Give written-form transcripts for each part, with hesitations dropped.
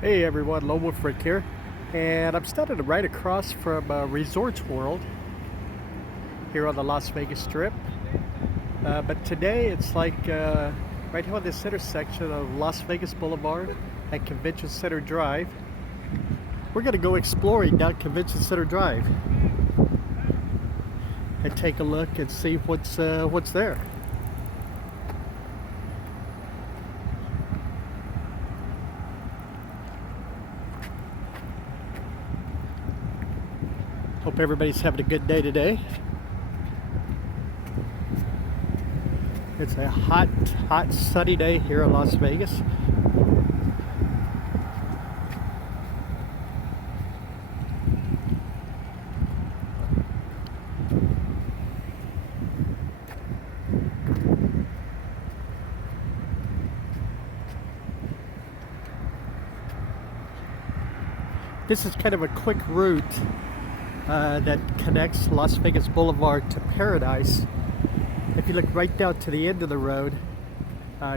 Hey everyone, Lonewulfrick here, and I'm standing right across from Resorts World here on the Las Vegas Strip. But today it's like right here on this intersection of Las Vegas Boulevard and Convention Center Drive. We're going to go exploring down Convention Center Drive and take a look and see what's there. Hope everybody's having a good day today. It's a hot, sunny day here in Las Vegas. This is kind of a quick route that connects Las Vegas Boulevard to Paradise. If you look right down to the end of the road,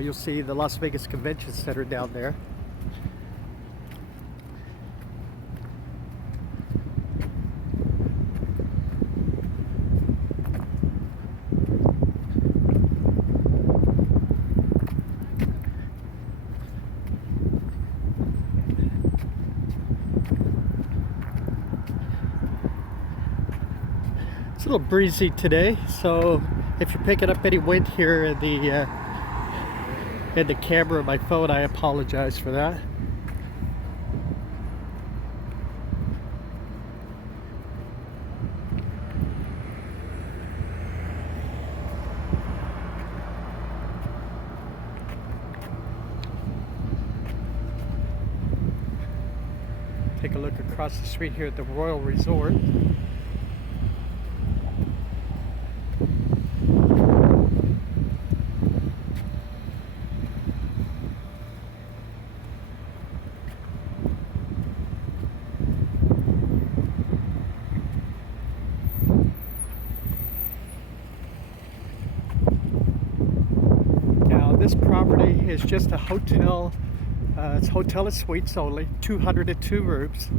you'll see the Las Vegas Convention Center down there. It's a little breezy today, so if you're picking up any wind here in the camera of my phone, I apologize for that. Take a look across the street here at the Royal Resort. This property is just a hotel. It's hotel and suites only, 202 rooms.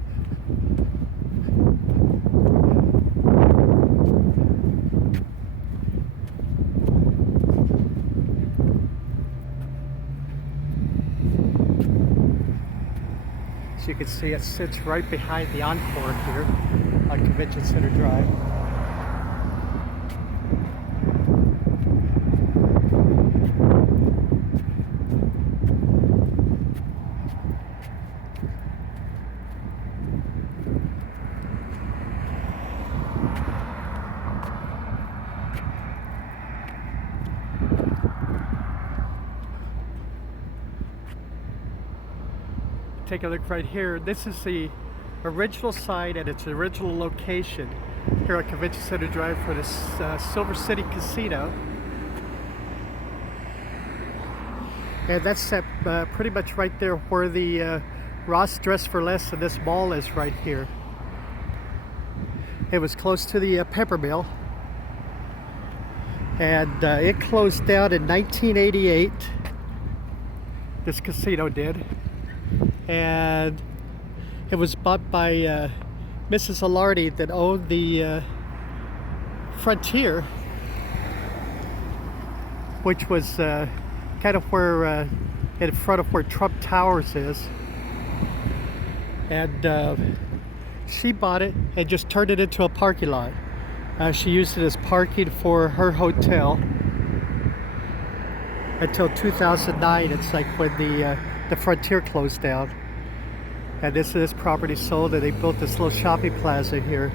As you can see, it sits right behind the Encore here on Convention Center Drive. Take a look right here. This is the original site and its original location here at Convention Center Drive for this Silver City Casino. And that's pretty much right there where the Ross Dress for Less in this mall is right here. It was close to the pepper mill. And it closed down in 1988. This casino did. And it was bought by Mrs. Alardi that owned the Frontier, which was kind of where in front of where Trump Towers is. And she bought it and just turned it into a parking lot. She used it as parking for her hotel until 2009. It's like when the Frontier closed down, and this property sold, and they built this little shopping plaza here.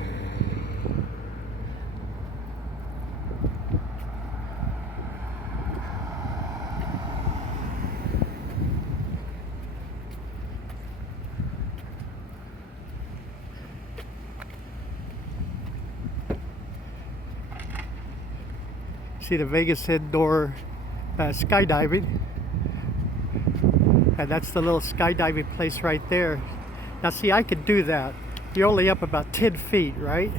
See the Vegas indoor skydiving. And that's the little skydiving place right there. Now see, I could do that. You're only up about 10 feet, right?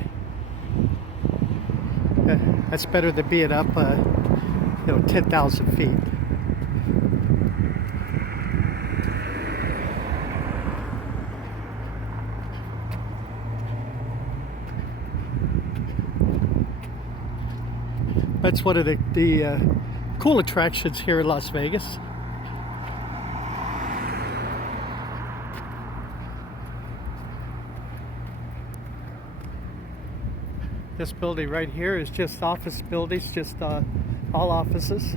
That's better than being up, 10,000 feet. That's one of the cool attractions here in Las Vegas. This building right here is just office buildings, just all offices.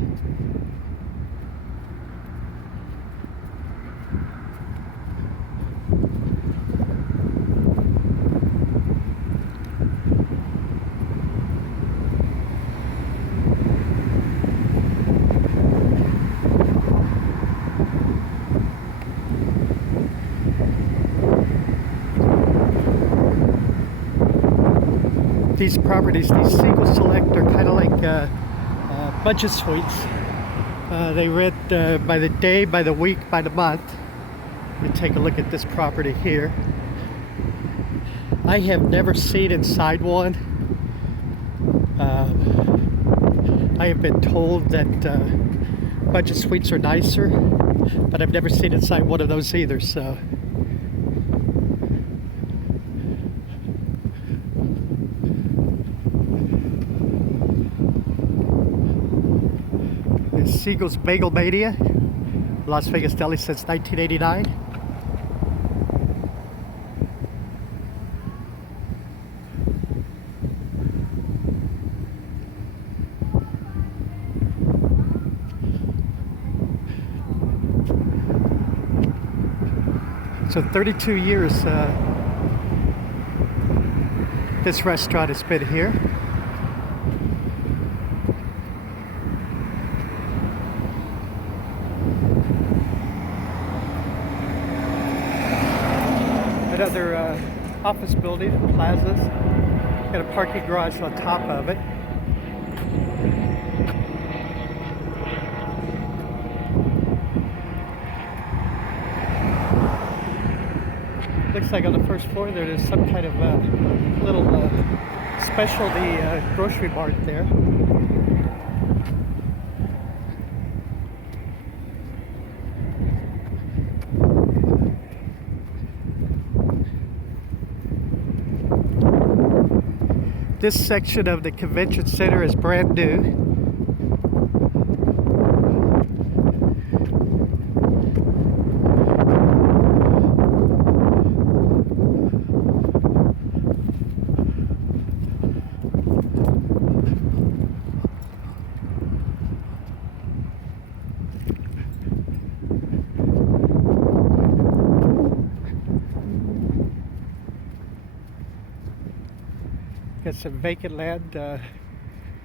These properties, these single select, are kind of like budget suites. They rent by the day, by the week, by the month. Let me take a look at this property here. I have never seen inside one. I have been told that budget suites are nicer, but I've never seen inside one of those either. So. Siegel's Bagel Mania, Las Vegas Deli since 1989. So 32 years this restaurant has been here. Another office building, plazas, got a parking garage on top of it. Looks like on the first floor there's some kind of little specialty grocery mart there. This section of the convention center is brand new. Got some vacant land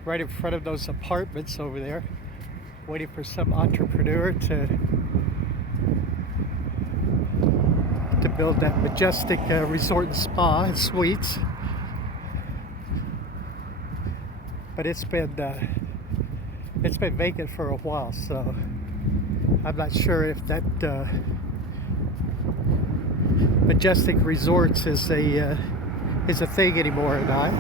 right in front of those apartments over there, waiting for some entrepreneur to build that Majestic resort and spa and suites. But it's been vacant for a while, so I'm not sure if that Majestic Resorts is a thing anymore or not.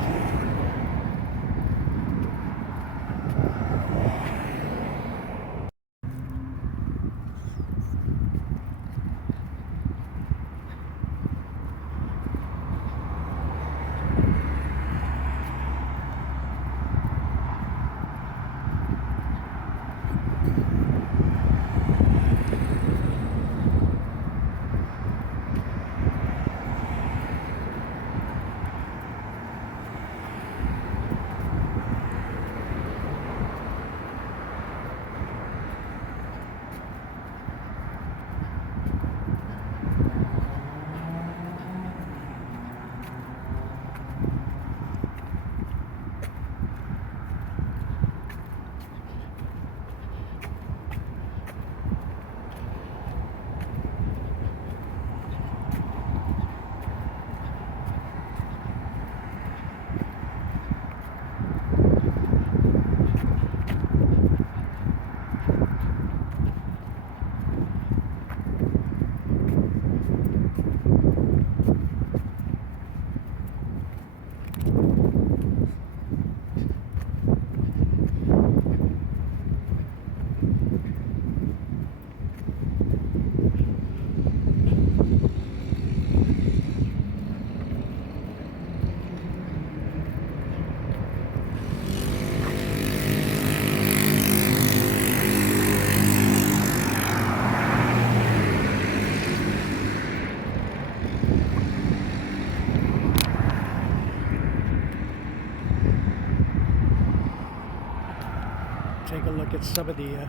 look at some of the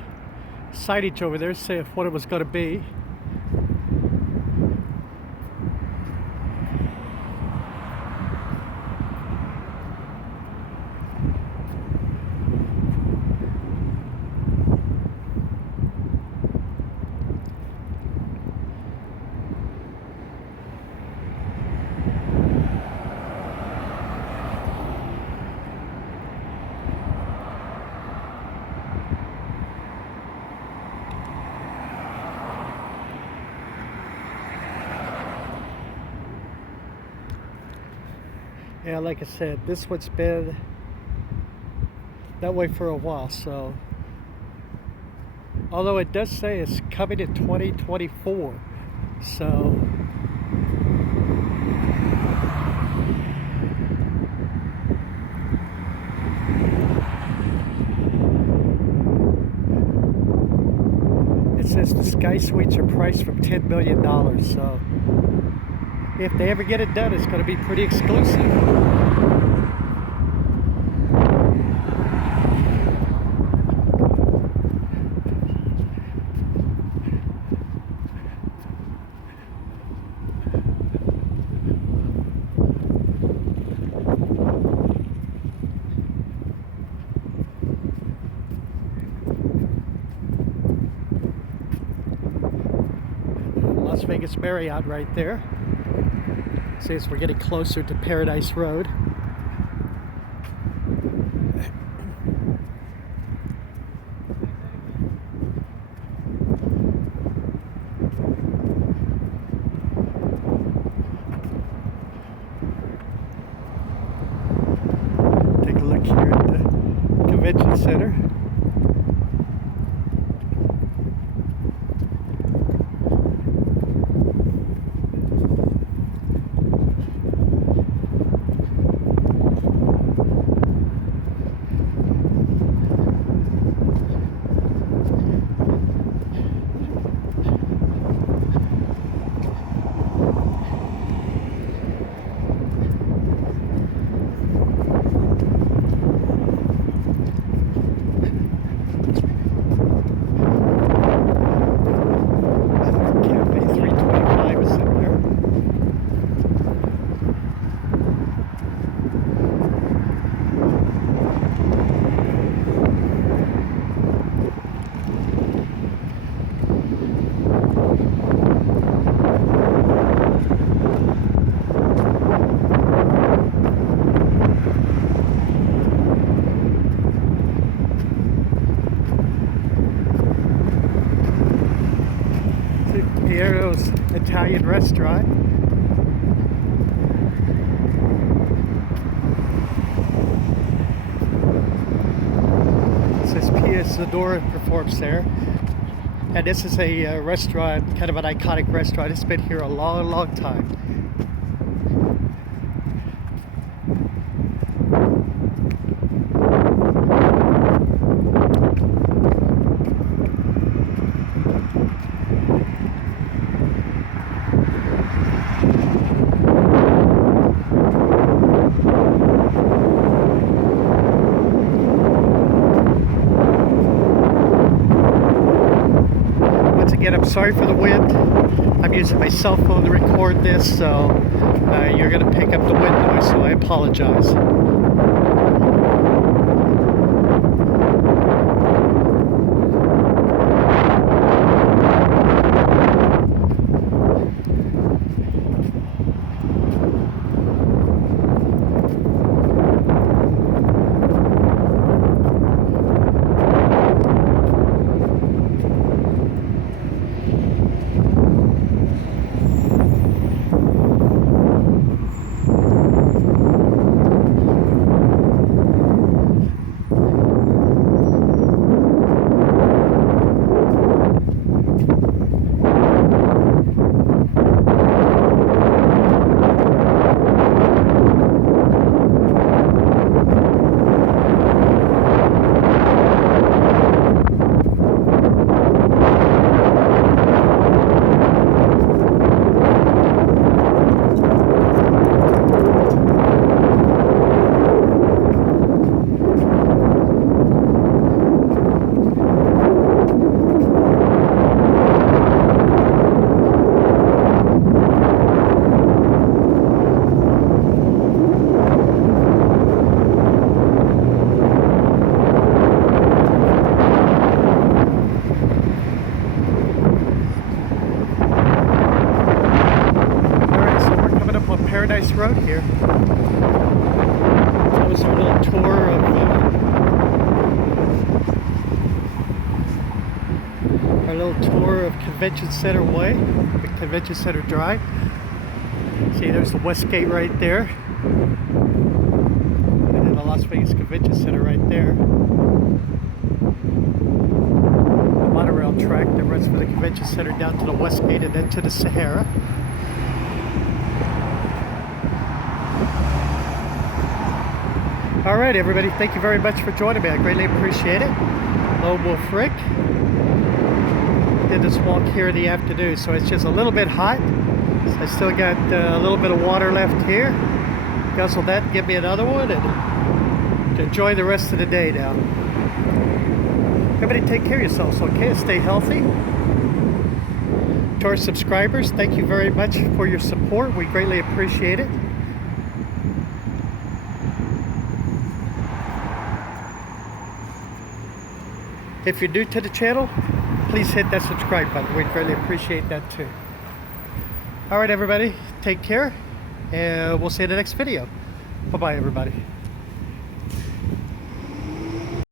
signage over there, see if what it was going to be. Yeah, like I said, this one's been that way for a while, so although it does say it's coming in 2024, so it says the Sky Suites are priced from $10 million, so if they ever get it done, it's going to be pretty exclusive. Las Vegas Marriott right there. See, as we're getting closer to Paradise Road. Take a look here at the convention center. Piero's Italian restaurant. It says Pia Zadora performs there. And this is a restaurant, kind of an iconic restaurant. It's been here a long, long time. Again, I'm sorry for the wind. I'm using my cell phone to record this, so you're going to pick up the wind noise, so I apologize. nice road here. That was our little tour of Convention Center Way, the Convention Center Drive. See, there's the West Gate right there, and then the Las Vegas Convention Center right there. The monorail track that runs from the Convention Center down to the West Gate and then to the Sahara. All right, everybody, thank you very much for joining me. I greatly appreciate it. Lonewulfrick. Did this walk here in the afternoon, so it's just a little bit hot. So I still got a little bit of water left here. Guzzle that and give me another one and enjoy the rest of the day now. Everybody take care of yourselves, okay? Stay healthy. To our subscribers, thank you very much for your support. We greatly appreciate it. If you're new to the channel, please hit that subscribe button. We'd greatly appreciate that too. All right, everybody, take care, and we'll see you in the next video. Bye-bye, everybody.